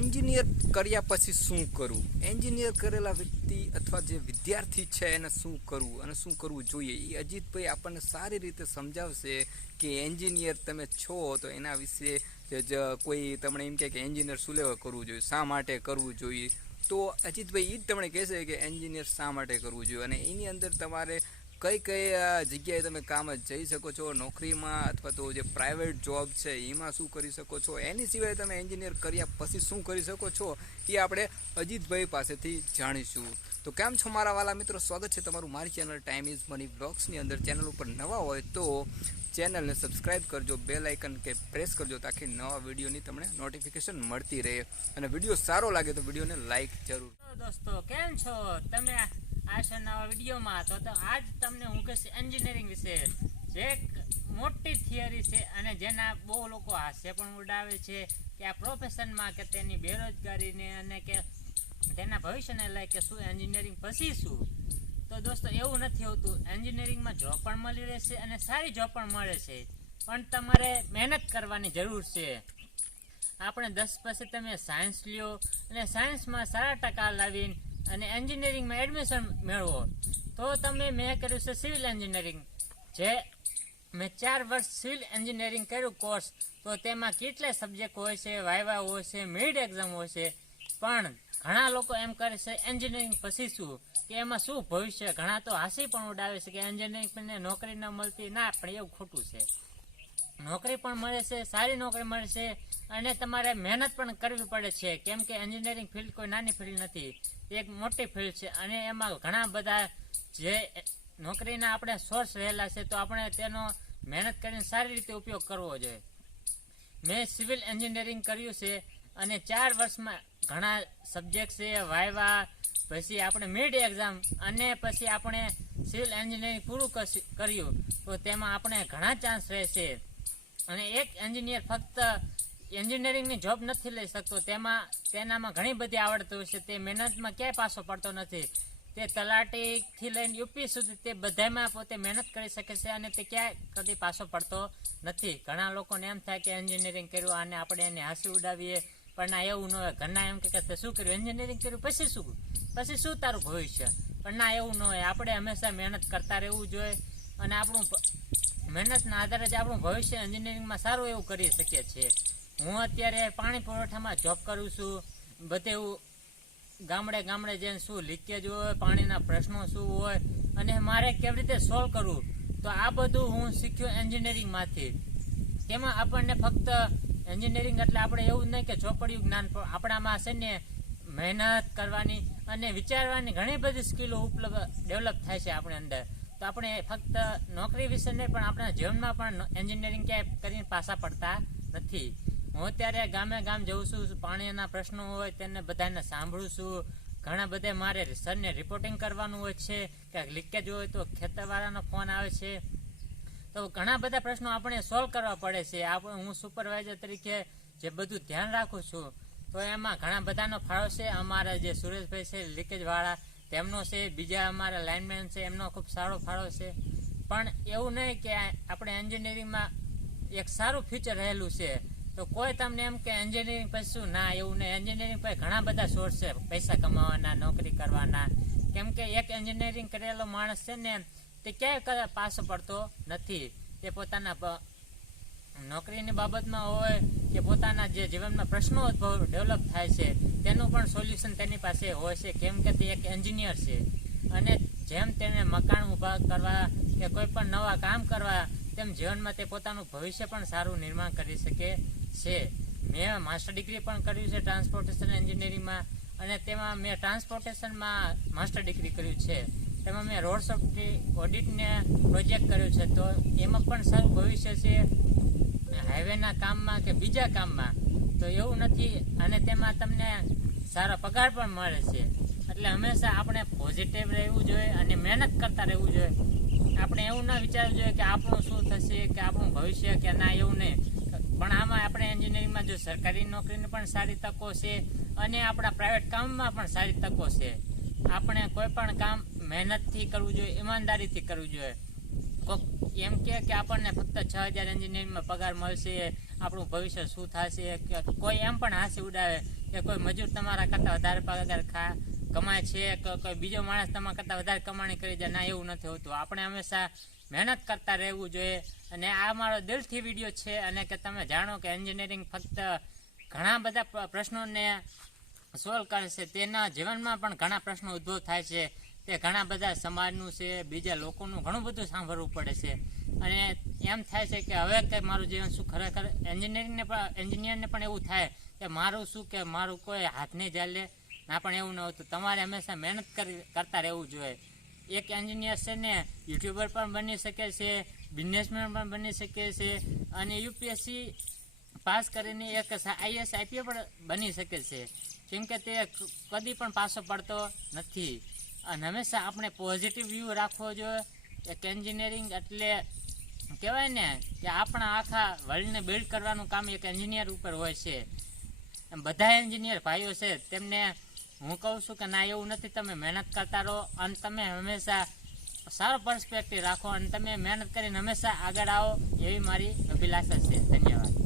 Engineer કર્યા પછી શું કરવું, એન્જિનિયર કરેલા વ્યક્તિ અથવા જે વિદ્યાર્થી છે એને શું કરવું અને શું કરવું જોઈએ, એ અજીતભાઈ આપણને સારી રીતે સમજાવશે કે એન્જિનિયર તમે છો તો એના વિશે કોઈ તમને એમ કે એન્જિનિયર શું લેવા કરવું જોઈએ, શા માટે કરવું જોઈએ, તો અજીતભાઈ એ જ તમને કહેશે કે એન્જિનિયર શા માટે કરવું જોઈએ અને એની અંદર તમારે કઈ કઈ જગ્યાએ તમે કામ જઈ શકો છો, નોકરીમાં અથવા તો જે પ્રાઇવેટ જોબ છે એમાં શું કરી શકો છો, એની સિવાય તમે એન્જિનિયર કર્યા પછી શું કરી શકો છો એ આપણે અજીતભાઈ પાસેથી જાણીશું. તો કેમ છો મારા વાલા મિત્રો, સ્વાગત છે તમારું મારી ચેનલ ટાઈમ ઇઝ મની બ્લોગ્સની અંદર. ચેનલ ઉપર નવા હોય તો ચેનલને સબસ્ક્રાઈબ કરજો, બેલ આઇકન કે પ્રેસ કરજો તાકી નવા વિડીયોની તમને નોટિફિકેશન મળતી રહે અને વિડીયો સારો લાગે તો વિડીયોને લાઈક જરૂર. દોસ્તો કેમ છો તમે, આ છે નવા વિડીયોમાં. તો આજ તમને હું કહીશ એન્જિનિયરિંગ વિશે, જે મોટી થિયરી છે અને જેના બહુ લોકો હાસ્ય પણ ઉડાવે છે કે આ પ્રોફેશનમાં કે તેની બેરોજગારીને અને કે તેના ભવિષ્યને લઈ કે શું એન્જિનિયરિંગ પછી શું. તો દોસ્તો એવું નથી હોતું, એન્જિનિયરિંગમાં જોબ પણ મળી રહેશે અને સારી જોબ પણ મળે છે, પણ તમારે મહેનત કરવાની જરૂર છે. આપણે 10 પછી તમે સાયન્સ લ્યો અને સાયન્સમાં સારા ટકા લાવીને અને એન્જિનિયરિંગમાં એડમિશન મેળવો તો મેં કર્યું છે સિવિલ એન્જિનિયરિંગ, જે મેં 4 વર્ષ સિવિલ એન્જિનિયરિંગ કર્યું કોર્સ. તો તેમાં કેટલાય સબ્જેક્ટ હોય છે, વાયવા હોય છે, મિડ એક્ઝામ હોય છે, પણ ઘણા લોકો એમ કરે છે એન્જિનિયરિંગ પછી શું, કે એમાં શું ભવિષ્ય. ઘણા તો હાસી પણ ઉડાવે છે કે એન્જિનિયરિંગ પછી નોકરી ન મળતી. ના, પણ એવું ખોટું છે. નોકરી પણ મળે છે, સારી નોકરી મળે છે અને તમારે મહેનત પણ કરવી પડે છે, કેમ કે એન્જિનિયરિંગ ફિલ્ડ કોઈ નાની ફિલ્ડ નથી, એક મોટી ફિલ્ડ છે અને એમાં ઘણા બધા જે નોકરીના આપણે સોર્સ રહેલા છે, તો આપણે તેનો મહેનત કરીને સારી રીતે ઉપયોગ કરવો જોઈએ. મેં સિવિલ એન્જિનિયરિંગ કર્યું છે અને 4 વર્ષમાં ઘણા સબ્જેક્ટ છે, વાયવા, પછી આપણે મિડ એક્ઝામ અને પછી આપણે સિવિલ એન્જિનિયરિંગ પૂરું કર્યું તો તેમાં આપણે ઘણા ચાન્સ રહે છે. અને એક એન્જિનિયર ફક્ત એન્જિનિયરિંગની જોબ નથી લઈ શકતો, તેનામાં ઘણી બધી આવડત હોય છે, તે મહેનતમાં ક્યાંય પાછો પડતો નથી. તે તલાટીથી લઈને યુપી સુધી તે બધામાં પોતે મહેનત કરી શકે છે અને તે ક્યાંય કદી પાછો પડતો નથી. ઘણા લોકોને એમ થાય કે એન્જિનિયરિંગ કર્યું અને આપણે એને હાંસી ઉડાવીએ, પણ ના, એવું ન હોય. ઘરના એમ કે શું કર્યું, એન્જિનિયરિંગ કર્યું પછી શું તારું ભવિષ્ય, પણ ના, એવું ન હોય. આપણે હંમેશા મહેનત કરતા રહેવું જોઈએ અને આપણું મહેનતના આધારે જ આપણું ભવિષ્ય એન્જિનિયરિંગમાં સારું એવું કરી શકીએ છીએ. હું અત્યારે પાણી પુરવઠામાં જોબ કરું છું. બધે ગામડે જઈને શું લીકેજ હોય, પાણીના પ્રશ્નો શું હોય અને મારે કેવી રીતે સોલ્વ કરવું, તો આ બધું હું શીખ્યો એન્જિનિયરિંગમાંથી. તેમાં આપણને ફક્ત એન્જિનિયરિંગ એટલે આપણે એવું નહીં કે ચોપડિયું જ્ઞાન, પણ આપણામાં છે ને મહેનત કરવાની અને વિચારવાની ઘણી બધી સ્કિલો ડેવલપ થાય છે આપણી અંદર. તો આપણે ફક્ત નોકરી વિશે નહીં, પણ આપણા જીવનમાં પણ એન્જિનિયરિંગ ક્યાંય કરીને પાછા પડતા નથી. હું અત્યારે ગામ જઉં છું, પાણીના પ્રશ્નો હોય તેને બધાને સાંભળું છું. ઘણા બધા મારે સરને રિપોર્ટિંગ કરવાનું હોય છે, ક્યાંક લીકેજ હોય તો ખેતરવાળાનો ફોન આવે છે. તો ઘણા બધા પ્રશ્નો આપણે સોલ્વ કરવા પડે છે. હું સુપરવાઇઝર તરીકે જે બધું ધ્યાન રાખું છું, તો એમાં ઘણા બધાનો ફાળો છે. અમારા જે સુરેશભાઈ છે લીકેજવાળા, તેમનો છે, બીજા અમારા લાઇનમેન છે, એમનો ખૂબ સારો ફાળો છે. પણ એવું નહીં કે આપણે એન્જિનિયરિંગમાં એક સારું ફ્યુચર રહેલું છે તો કોઈ તમને એમ કે એન્જિનિયરિંગ પછી શું, ના, એવું નહીં. એન્જિનિયરિંગ પછી ઘણા બધા સોર્સ છે પૈસા કમાવાના, નોકરી કરવાના. કેમ કે એક એન્જિનિયરિંગ કરેલો માણસ છે ને તે ક્યાંય પાછો પડતો નથી. તે પોતાના નોકરીની બાબતમાં હોય કે પોતાના જે જીવનમાં પ્રશ્નો ડેવલપ થાય છે તેનું પણ સોલ્યુશન તેની પાસે હોય છે, કેમ કે તે એક એન્જિનિયર છે. અને જેમ તેને મકાન ઊભા કરવા કે કોઈ પણ નવા કામ કરવા, તેમ જીવનમાં તે પોતાનું ભવિષ્ય પણ સારું નિર્માણ કરી શકે છે. મેં માસ્ટર ડિગ્રી પણ કર્યું છે ટ્રાન્સપોર્ટેશન એન્જિનિયરિંગમાં, અને તેમાં મેં ટ્રાન્સપોર્ટેશનમાં માસ્ટર ડિગ્રી કર્યું છે. તેમાં મેં રોડ સેફ્ટી ઓડિટને પ્રોજેક્ટ કર્યો છે, તો એમાં પણ સારું ભવિષ્ય છે હાઈવેના કામમાં કે બીજા કામમાં. તો એવું નથી, અને તેમાં તમને સારો પગાર પણ મળે છે. એટલે હંમેશા આપણે પોઝિટિવ રહેવું જોઈએ અને મહેનત કરતા રહેવું જોઈએ. આપણે એવું ના વિચારવું જોઈએ કે આપણું શું થશે, કે આપણું ભવિષ્ય, કે ના, એવું નહીં. પણ આમાં આપણે એન્જિનિયરિંગમાં જો સરકારી નોકરીની પણ સારી તકો છે અને આપણા પ્રાઇવેટ કામમાં પણ સારી તકો છે. આપણે કોઈ પણ કામ મહેનતથી કરવું જોઈએ, ઈમાનદારીથી કરવું જોઈએ. એમ કે આપણને ફક્ત 6,000 એન્જિનિયરિંગમાં પગાર મળશે, આપણું ભવિષ્ય શું થશે, કે કોઈ એમ પણ હાંસી ઉડાવે કે કોઈ મજૂર તમારા કરતાં વધારે પગાર કમાય છે કે કોઈ બીજો માણસ તમારા કરતાં વધારે કમાણી કરી જાય. ના, એવું નથી હોતું. આપણે હંમેશા મહેનત કરતા રહેવું જોઈએ. અને આ મારો દિલથી વિડીયો છે, અને કે તમે જાણો કે એન્જિનિયરિંગ ફક્ત ઘણા બધા પ્રશ્નોને સોલ્વ કરે છે. તેના જીવનમાં પણ ઘણા પ્રશ્નો ઉદ્ભવ થાય છે. તે ઘણા બધા સમાજનું છે, બીજા લોકોનું ઘણું બધું સાંભળવું પડે છે. અને એમ થાય છે કે હવે કે મારું જીવન શું ખરેખર એન્જિનિયરને પણ એવું થાય કે મારું શું, કે મારું કોઈ હાથ નહીં ચાલે. ના, પણ એવું ન હોતું. તમારે હંમેશા મહેનત કરતા રહેવું જોઈએ. એક એન્જિનિયર છે ને યુટ્યુબર પણ બની શકે છે, બિઝનેસમેન પણ બની શકે છે, અને યુપીએસસી પાસ કરીને એક આઈએસ આઈપીએસ પણ બની શકે છે. કેમ કે તે કદી પણ પાછો પડતો નથી. અને હંમેશા આપણે પોઝિટિવ વ્યૂ રાખવો જોઈએ. એક એન્જિનિયરિંગ એટલે કહેવાય ને કે આપણા આખા વર્લ્ડને બિલ્ડ કરવાનું કામ એક એન્જિનિયર ઉપર હોય છે. બધા એન્જિનિયર ભાઈઓ છે તેમને હું કહું છું કે ના, એવું નથી. તમે મહેનત કરતા રહો અને તમે હંમેશા સારો પર્સપેક્ટિવ રાખો અને તમે મહેનત કરીને હંમેશા આગળ આવો, એવી મારી અભિલાષા છે. ધન્યવાદ.